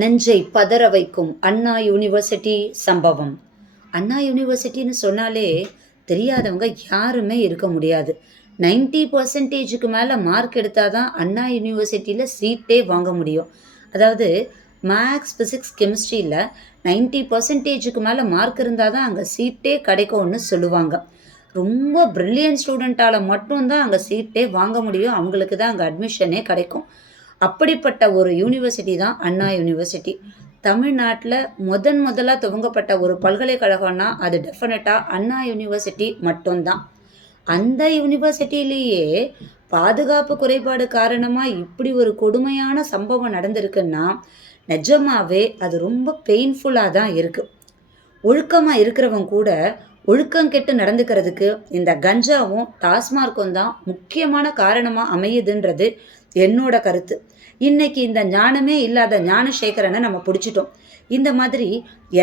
நெஞ்சை பதற வைக்கும் அண்ணா யூனிவர்சிட்டி சம்பவம். அண்ணா யூனிவர்சிட்டின்னு சொன்னாலே தெரியாதவங்க யாருமே இருக்க முடியாது. 90% மேலே மார்க் எடுத்தால் தான் அண்ணா யூனிவர்சிட்டியில் சீட்டே வாங்க முடியும். அதாவது மேக்ஸ், ஃபிசிக்ஸ், கெமிஸ்ட்ரியில் 90% மேலே மார்க் இருந்தால் தான் அங்கே சீட்டே கிடைக்கும்னு சொல்லுவாங்க. ரொம்ப ப்ரில்லியன்ட் ஸ்டூடெண்ட்டால் மட்டும்தான் அங்கே சீட்டே வாங்க முடியும். அவங்களுக்கு தான் அங்கே அட்மிஷனே கிடைக்கும். அப்படிப்பட்ட ஒரு யூனிவர்சிட்டி தான் அண்ணா யூனிவர்சிட்டி. தமிழ்நாட்டில் முதலாக துவங்கப்பட்ட ஒரு பல்கலைக்கழகம்னா அது டெஃபினட்டாக அண்ணா யூனிவர்சிட்டி மட்டும்தான். அந்த யூனிவர்சிட்டியிலேயே பாதுகாப்பு குறைபாடு காரணமாக இப்படி ஒரு கொடுமையான சம்பவம் நடந்திருக்குன்னா நிஜமாவே அது ரொம்ப பெயின்ஃபுல்லாக தான் இருக்குது. ஒழுக்கமாக இருக்கிறவங்க கூட ஒழுக்கம் கெட்டு நடந்துக்கிறதுக்கு இந்த கஞ்சாவும் டாஸ்மார்க்கும் தான் முக்கியமான காரணமாக அமையுதுன்றது என்னோட கருத்து. இன்னைக்கு இந்த ஞானமே இல்லாத ஞானசேகரனை நம்ம பிடிச்சிட்டோம். இந்த மாதிரி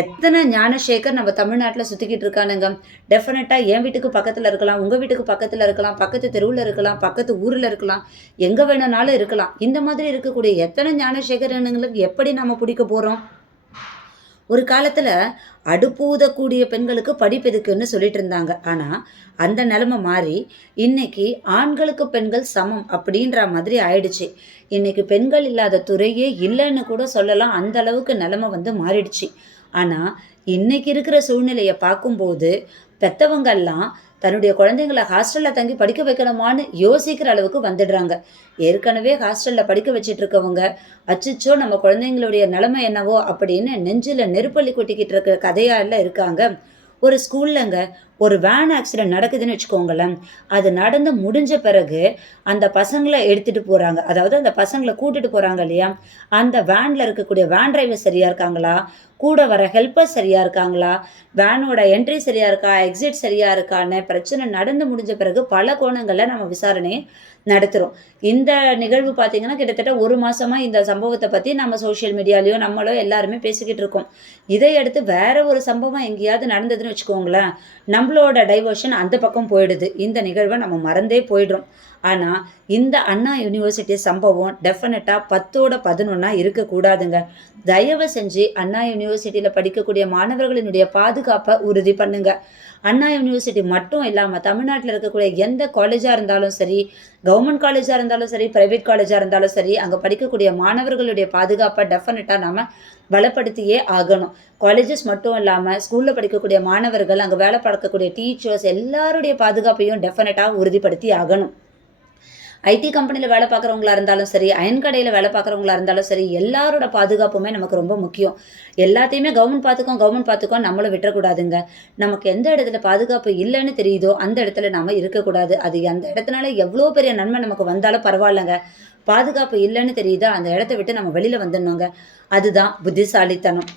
எத்தனை ஞானசேகர் நம்ம தமிழ்நாட்டில் சுற்றிக்கிட்டு இருக்கானுங்க. டெஃபினட்டாக என் வீட்டுக்கு பக்கத்தில் இருக்கலாம், உங்கள் வீட்டுக்கு பக்கத்தில் இருக்கலாம், பக்கத்து தெருவில் இருக்கலாம், பக்கத்து ஊரில் இருக்கலாம், எங்கே வேணும்னாலும் இருக்கலாம். இந்த மாதிரி இருக்கக்கூடிய எத்தனை ஞானசேகரனுங்களுக்கு எப்படி நம்ம பிடிக்க போகிறோம்? ஒரு காலத்தில் அடுப்பு ஊதக்கூடிய பெண்களுக்கு படிப்பு எதுக்குன்னு சொல்லிட்டு இருந்தாங்க. ஆனால் அந்த நிலைமை மாறி இன்னைக்கு ஆண்களுக்கு பெண்கள் சமம் அப்படின்ற மாதிரி ஆயிடுச்சு. இன்னைக்கு பெண்கள் இல்லாத துறையே இல்லைன்னு கூட சொல்லலாம். அந்த அளவுக்கு நிலைமை மாறிடுச்சு. ஆனால் இன்னைக்கு இருக்கிற சூழ்நிலையை பார்க்கும்போது பெற்றவங்கெல்லாம் தன்னுடைய குழந்தைங்களை ஹாஸ்டலில் தங்கி படிக்க வைக்கணுமான்னு யோசிக்கிற அளவுக்கு வந்துடுறாங்க. ஏற்கனவே ஹாஸ்டலில் படிக்க வச்சுட்டு இருக்கவங்க அச்சிச்சோ நம்ம குழந்தைங்களுடைய நிலைமை என்னவோ அப்படின்னு நெஞ்சில் நெருப்பள்ளி கொட்டிக்கிட்டு இருக்க கதையால இருக்காங்க. ஒரு ஸ்கூல்லங்க ஒரு வேன் ஆக்சிடென்ட் நடக்குதுன்னு வச்சுக்கோங்களேன். அது நடந்து முடிஞ்ச பிறகு அந்த பசங்களை எடுத்துகிட்டு போகிறாங்க. அதாவது அந்த பசங்களை கூட்டிகிட்டு போகிறாங்க இல்லையா, அந்த வேனில் இருக்கக்கூடிய வேன் டிரைவர் சரியாக இருக்காங்களா, கூட வர ஹெல்ப்பர் சரியாக இருக்காங்களா, வேனோட என்ட்ரி சரியாக இருக்கா, எக்ஸிட் சரியாக இருக்கான்னு பிரச்சனை நடந்து முடிஞ்ச பிறகு பல கோணங்களில் நம்ம விசாரணையை நடத்துகிறோம். இந்த நிகழ்வு பார்த்திங்கன்னா கிட்டத்தட்ட ஒரு மாதமாக இந்த சம்பவத்தை பற்றி நம்ம சோஷியல் மீடியாலேயோ நம்மளோ எல்லாருமே பேசிக்கிட்டு இருக்கோம். இதை அடுத்து வேற ஒரு சம்பவம் எங்கேயாவது நடந்ததுன்னு வச்சுக்கோங்களேன், நம்மளோட டைவர்ஷன் அந்த பக்கம் போயிடுது. இந்த நிகழ்வை நம்ம மறந்தே போயிடுறோம். ஆனால் இந்த அண்ணா யூனிவர்சிட்டி சம்பவம் டெஃபினட்டாக 10/11 இருக்கக்கூடாதுங்க. தயவு செஞ்சு அண்ணா யூனிவர்சிட்டியில் படிக்கக்கூடிய மாணவர்களினுடைய பாதுகாப்பை உறுதி பண்ணுங்க. அண்ணா யூனிவர்சிட்டி மட்டும் இல்லாமல் தமிழ்நாட்டில் இருக்கக்கூடிய எந்த காலேஜாக இருந்தாலும் சரி, கவர்மெண்ட் காலேஜாக இருந்தாலும் சரி, ப்ரைவேட் காலேஜாக இருந்தாலும் சரி, அங்கே படிக்கக்கூடிய மாணவர்களுடைய பாதுகாப்பை டெஃபினட்டாக நாம் பலப்படுத்தியே ஆகணும். காலேஜஸ் மட்டும் இல்லாமல் ஸ்கூலில் படிக்கக்கூடிய மாணவர்கள், அங்கே வேலை பார்க்கக்கூடிய டீச்சர்ஸ் எல்லாருடைய பாதுகாப்பையும் டெஃபினட்டாக உறுதிப்படுத்தி ஆகணும். ஐடி கம்பெனியில் வேலை பார்க்குறவங்களா இருந்தாலும் சரி, அயன் கடையில் வேலை பார்க்குறவங்களா இருந்தாலும் சரி, எல்லாரோட பாதுகாப்புமே நமக்கு ரொம்ப முக்கியம். எல்லாத்தையுமே கவர்மெண்ட் பார்த்துக்கோம் நம்மளும் விட்டுறக்கூடாதுங்க. நமக்கு எந்த இடத்துல பாதுகாப்பு இல்லைன்னு தெரியுதோ அந்த இடத்துல நாம் இருக்கக்கூடாது. அது அந்த இடத்துனால எவ்வளோ பெரிய நன்மை நமக்கு வந்தாலும் பரவாயில்லைங்க. பாதுகாப்பு இல்லைன்னு தெரியுதா அந்த இடத்த விட்டு நம்ம வெளியில் வந்துடணுங்க. அதுதான் புத்திசாலித்தனம்.